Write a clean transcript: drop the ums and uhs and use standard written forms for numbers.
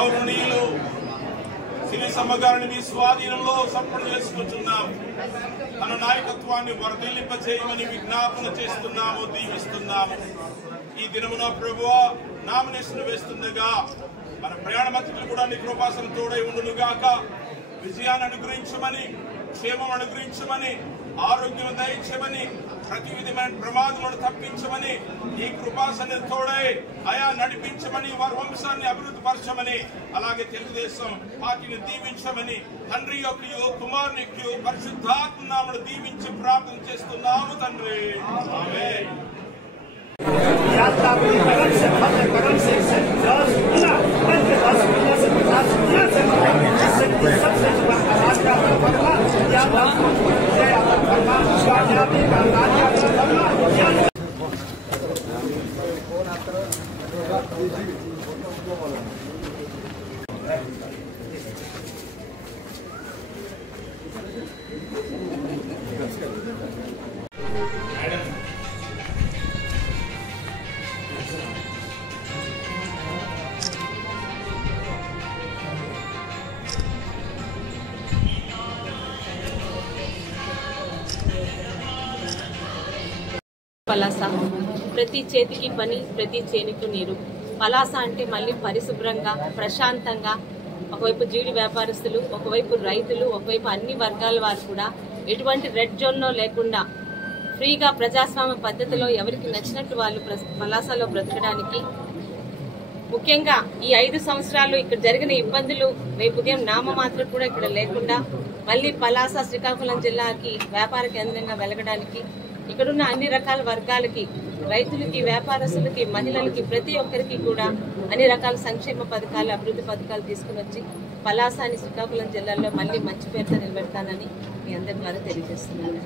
గౌరవనీయులు సిరి సమ్మగారిని మీ స్వాధీనంలో సంపూర్ణ చేసుకుంటున్నాం. తన నాయకత్వాన్ని వర్ధిల్లింపచేయమని విజ్ఞాపన చేస్తున్నాము, దీవిస్తున్నాము. ఈ దినమున ప్రభువా నామినేషన్ వేస్తుండగా మన ప్రయాణ మంత్రులు కూడా నీ కృపాసన తోడై ఉండునుగాక. విజయాన్ని అనుగ్రహించమని, క్షేమం అనుగ్రహించమని, ఆరోగ్యం దయచేయమని, ప్రతి విధమైన ప్రమాదములను తప్పించమని, ఈ కృపాసన తోడై ఆయా నడిపించమని, వారి వంశాన్ని అభివృద్ధి పరచమని, అలాగే తెలుగుదేశం పార్టీని దీవించమని తండ్రి యొక్క కుమారుని పరిశుద్ధాత్మ నామమున దీవించి ప్రార్థన చేస్తున్నాము తండ్రి. ఆమేన్. పలాస ప్రతి చేతికి పని, ప్రతి చేనికి నీరు. పలాస అంటే మళ్ళీ పరిశుభ్రంగా, ప్రశాంతంగా, ఒకవైపు జీడి వ్యాపారస్తులు, ఒకవైపు రైతులు, ఒకవైపు అన్ని వర్గాల వారు కూడా ఎటువంటి రెడ్ జోన్లో లేకుండా ఫ్రీగా ప్రజాస్వామ్య పద్ధతిలో ఎవరికి నచ్చినట్టు వాళ్ళు పలాసలో బ్రతకడానికి, ముఖ్యంగా ఈ 5 సంవత్సరాలు ఇక్కడ జరిగిన ఇబ్బందులు రేపు ఉదయం నామమాత్రం కూడా ఇక్కడ లేకుండా మళ్ళీ పలాస శ్రీకాకుళం జిల్లాకి వ్యాపార కేంద్రంగా వెలగడానికి, ఇక్కడున్న అన్ని రకాల వర్గాలకి, రైతులకి, వ్యాపారస్తులకి, మహిళలకి, ప్రతి ఒక్కరికి కూడా అన్ని రకాల సంక్షేమ పథకాలు, అభివృద్ధి పథకాలు తీసుకుని వచ్చి పలాసాని శ్రీకాకుళం జిల్లాలో మళ్ళీ మంచి పేరుతో నిలబెడతానని మీ అందరి ద్వారా తెలియజేస్తున్నాను.